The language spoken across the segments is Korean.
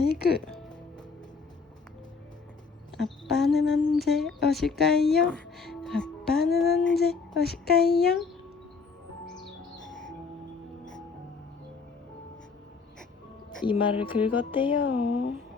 아이고. 아빠는 언제 오실까요? 아빠는 언제 오실까요? 이마를 긁었대요.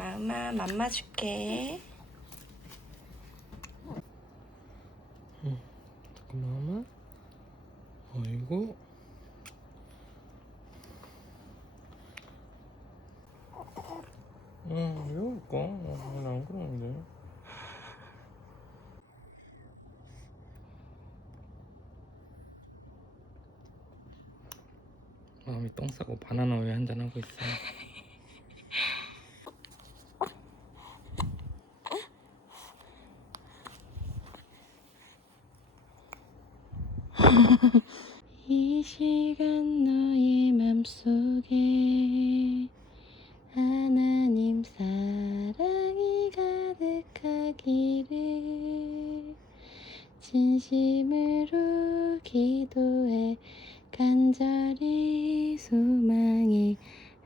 마마 맘마 줄게. 마마? 어이구 응 이거 볼까? 안 그러는데. 마음이 똥 싸고 바나나 우유 한잔 하고 있어 이 시간 너의 맘속에 하나님 사랑이 가득하기를 진심으로 기도해 간절히 소망해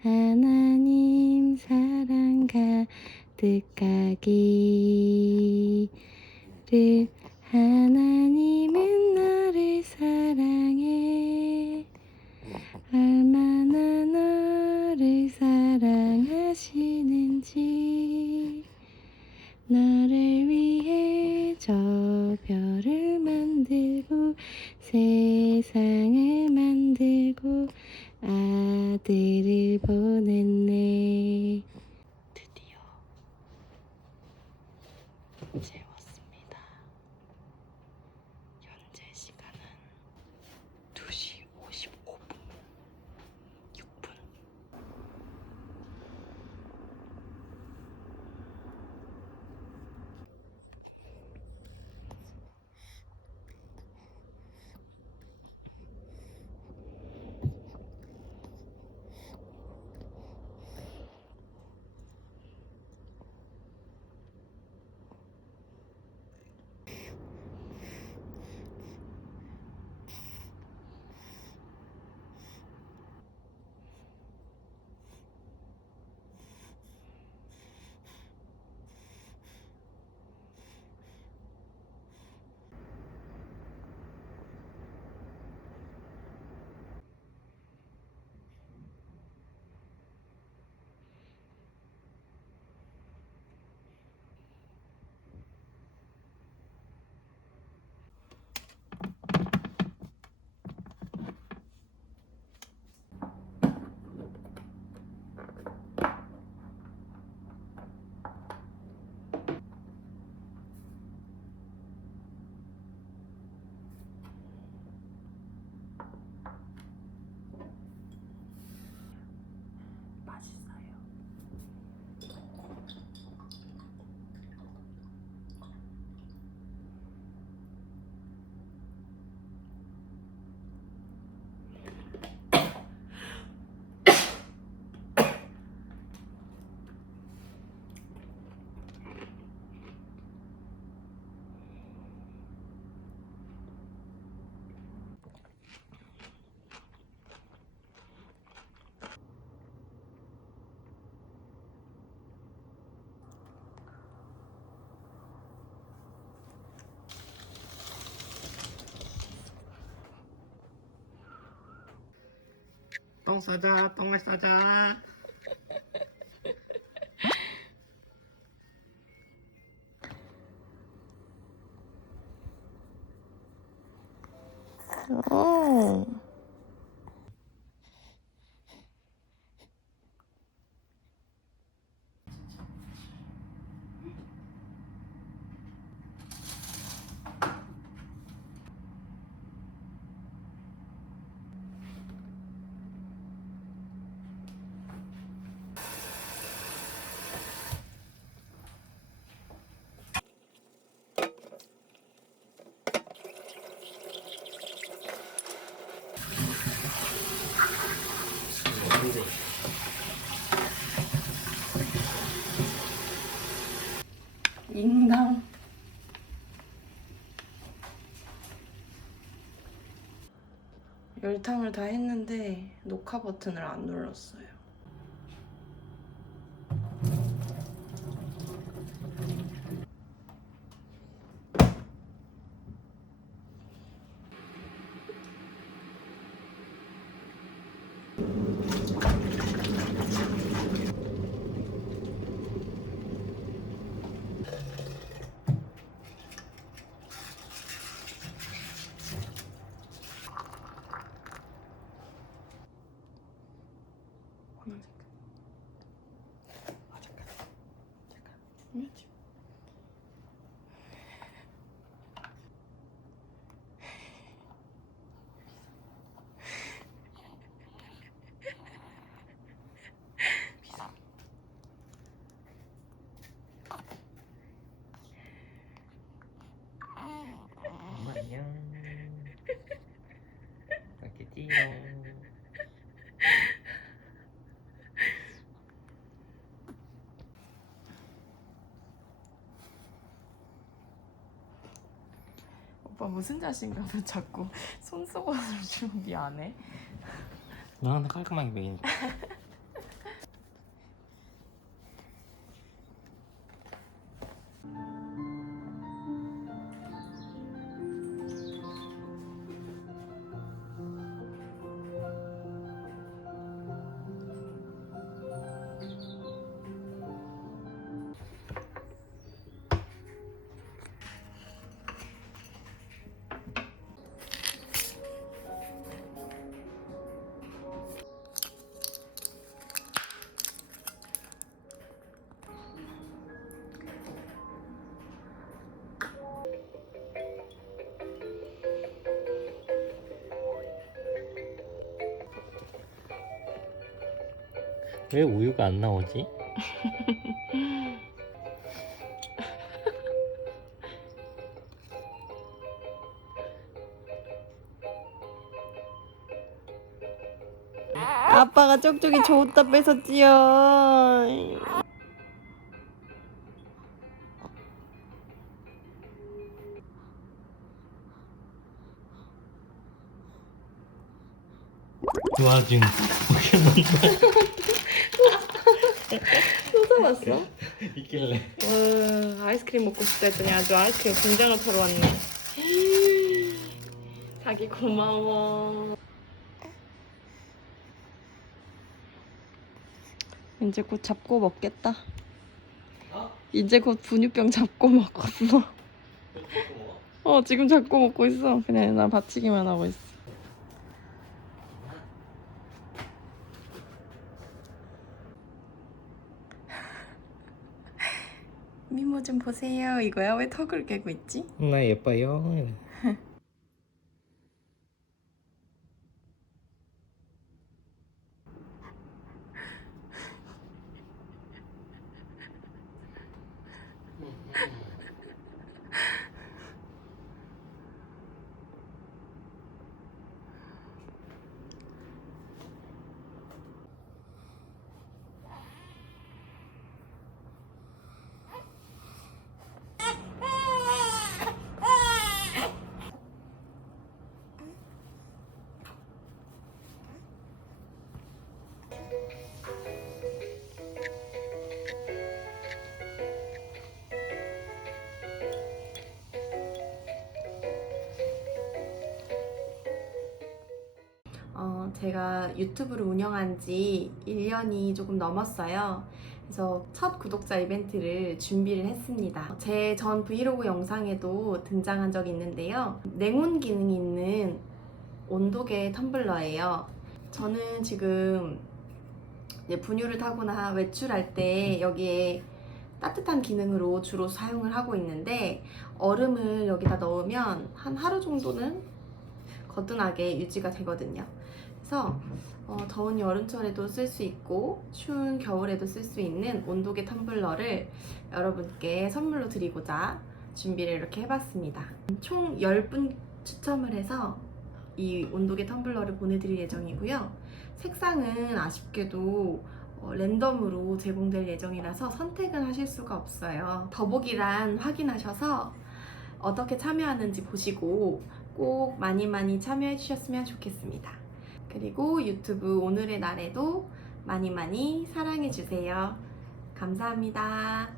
하나님 사랑 가득하기를 하나 아들을 보냈네 똥 싸자 똥을 싸자 어. 인당. 열탕을 다 했는데 녹화 버튼을 안 눌렀어요. 아 잠깐 잠깐 뮤직 엄마 안녕 알겠지요 오빠 무슨 자신감을 자꾸 손수건을 준비 안 해? 나한테 깔끔하게 먹이니까 왜 우유가 안 나오지? 아빠가 쪽쪽이 좋다 뺏었지요. 도와준 또 잡았어? 있길래 와, 아이스크림 먹고 싶다 했더니 아주 아이스크림 공장을 타러 왔네. 자기 고마워. 이제 곧 잡고 먹겠다. 어? 이제 곧 분유병 잡고 먹었어. 어, 지금 잡고 먹고 있어. 그냥 나 받치기만 하고 있어. 좀 보세요. 이거야? 왜 턱을 깨고 있지? 나 예뻐요 어, 제가 유튜브를 운영한 지 1년이 조금 넘었어요. 그래서 첫 구독자 이벤트를 준비를 했습니다. 제 전 브이로그 영상에도 등장한 적이 있는데요. 냉온 기능이 있는 온도계 텀블러예요. 저는 지금 분유를 타거나 외출할 때 여기에 따뜻한 기능으로 주로 사용을 하고 있는데 얼음을 여기다 넣으면 한 하루 정도는 거뜬하게 유지가 되거든요. 그래서 어, 더운 여름철에도 쓸 수 있고 추운 겨울에도 쓸 수 있는 온도계 텀블러를 여러분께 선물로 드리고자 준비를 이렇게 해봤습니다. 총 10분 추첨을 해서 이 온도계 텀블러를 보내드릴 예정이고요. 색상은 아쉽게도 어, 랜덤으로 제공될 예정이라서 선택은 하실 수가 없어요. 더보기란 확인하셔서 어떻게 참여하는지 보시고 꼭 많이 많이 참여해 주셨으면 좋겠습니다. 그리고 유튜브 오늘의 날에도 많이 많이 사랑해 주세요. 감사합니다.